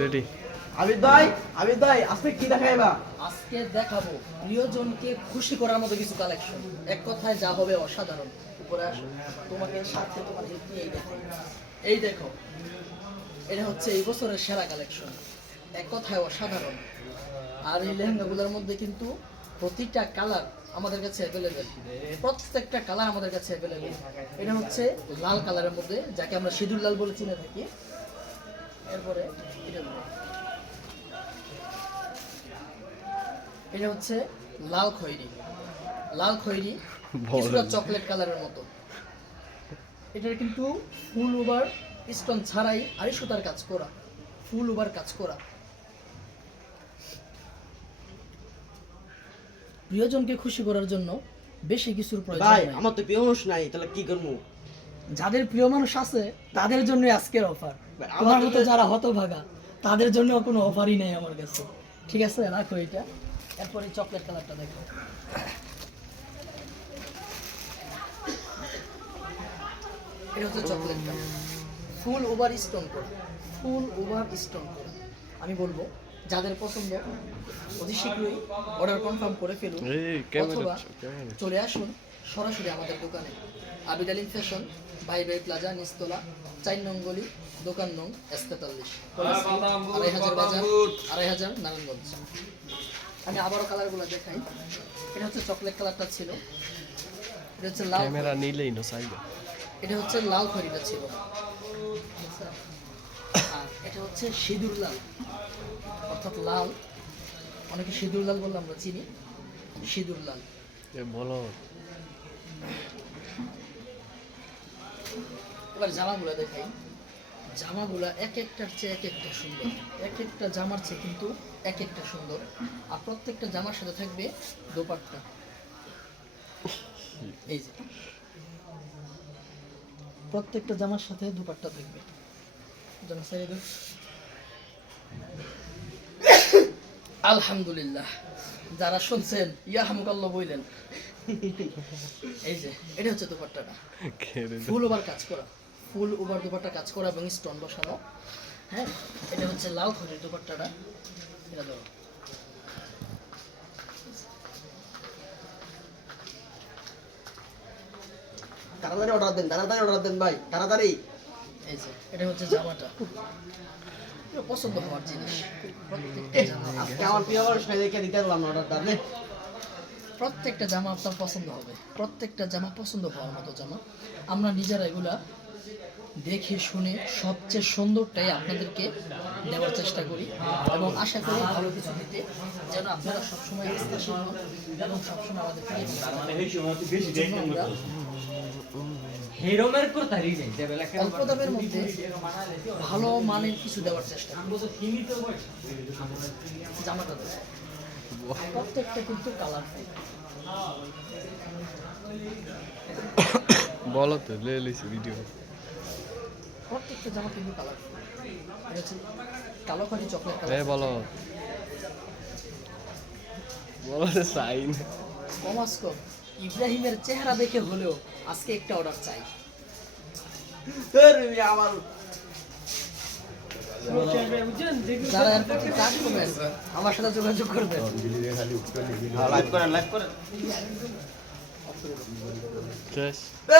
Ready. Abid ভাই আজকে কি দেখাইবা? আজকে দেখাবো প্রিয়জনকে খুশি করার মতো কিছু কালেকশন। এক কথায় যা হবে অসাধারণ। উপরে আসো, তোমাকে সাথে তোমার এই দেখো, এটা হচ্ছে এই বছরের সেরা কালেকশন। এক কথায় অসাধারণ। আর এই লেহেঙ্গাগুলোর মধ্যে কিন্তু প্রতিটা কালার আমাদের কাছে অ্যাভেলেবেল, প্রত্যেকটা কালার আমাদের কাছে অ্যাভেলেবেল। এটা হচ্ছে লাল কালারের মধ্যে, যাকে আমরা সিঁদুর লাল বলে চিনে থাকি। এরপরে এটা হচ্ছে লাল খয়েরি, লাল খয়েরি কিছুটা চকলেট কালারের মতো। এটার কিন্তু ফুল ওভার স্টোন ছাড়াই আড়াই সুতার কাজ করা, ফুল ওভার কাজ করা। প্রিয়জনকে খুশি করার জন্য বেশি কিছুর প্রয়োজন ভাই নাই। আমার তো প্রিয় মানুষ নাই, তাহলে কি করবো? যাদের প্রিয় মানুষ আছে তাদের জন্য আজকের অফার। আমার মতো যারা হতভাগা তাদের জন্য কোনো অফারই নেই আমার কাছে। ঠিক আছে, রাখো এটা। এরপরে চকলেট কালারটা দেখো, এটা হচ্ছে চকলেট কালার, ফুল ওভার স্টোন করা, ফুল ওভার স্টোন করা। আমি বলবো যাদের পছন্দ অতি শীঘ্রই অর্ডার কনফার্ম করে ফেলুন, অথবা চলে আসুন সরাসরি আমাদের দোকানে। Abid Ali fashion, Bye Bye Plaza, নিচতলা, 4 নং গলি, দোকান নং 43, 2500 বাজার, 2500 নারায়ণগঞ্জ। আমি আবারও কালারগুলো দেখাই। এটা হচ্ছে চকলেট কালারটা ছিল, এটা হচ্ছে লাল, ক্যামেরা নিলেই না সাইডে। এটা হচ্ছে লাল খড়িটা ছিল, আর এটা হচ্ছে সিঁদুর লাল, অর্থাৎ লাল, অনেকে সিঁদুর লাল বললে আমরা চিনি, সিঁদুর লাল। বলো এবার জামাগুলো দেখাই। জামাগুলা এক একটার চেয়ে এক একটা সুন্দর, এক একটা জামার চেয়ে কিন্তু এক একটা সুন্দর। আর প্রত্যেকটা জামার সাথে থাকবে দোপাট্টা। এই যে প্রত্যেকটা জামার সাথে দোপাট্টা থাকবে। জামা ছেড়ে দাও। আলহামদুলিল্লাহ, যারা শুনছেন ইয়া হামকাল্লাহ বললেন। এই যে এটা হচ্ছে দোপাট্টাটা, ফুল ওভার কাজ করা, ফুল ওভার দোপাট্টা কাজ করা এবং স্টোন বসানো। হ্যাঁ, এটা হচ্ছে লাল খয়েরির দোপাট্টাটা, এটা ধরো। তাড়াতাড়ি অর্ডার দেন, তাড়াতাড়ি অর্ডার দেন ভাই, তাড়াতাড়ি। এই যে এটা হচ্ছে জামাটা, এটা পছন্দ হওয়ার জিনিস। প্রত্যেকটা জামা, আজকে আমার প্রিয় মানুষ নাই দেখে দিতে পারলাম না অর্ডারটা। প্রত্যেকটা জামা আপনার পছন্দ হবে, প্রত্যেকটা জামা পছন্দ হওয়ার মতো জামা। আমরা নিজেরা এগুলা দেখে শুনে সবচেয়ে সুন্দরটাই আপনাদেরকে দেওয়ার চেষ্টা করি, এবং আশা করি ভালো কিছু দিতে, যেন আপনারা সবসময় আস্থাশীল হন এবং সবসময় আমাদের অল্প দামের মধ্যে ভালো মানের কিছু দেওয়ার চেষ্টা করি। জামাটা দেখো, প্রত্যেকটা কিন্তু কালারফুল। বলো তো লিছি ভিডিও। প্রত্যেকটা জামা কিন্তু কালারফুল। এটা হচ্ছে কালো খয়েরি চকলেট কালার। বলো বলো সাইন। কমাস কম ইব্রাহিমের চেহারা দেখে হলেও আজকে একটা অর্ডার চাই। আমার যারা এর প্রতি কাজ করবেন আমার সাথে যোগাযোগ করবেন। লাইভ করেন, লাইভ করেন। শেষ।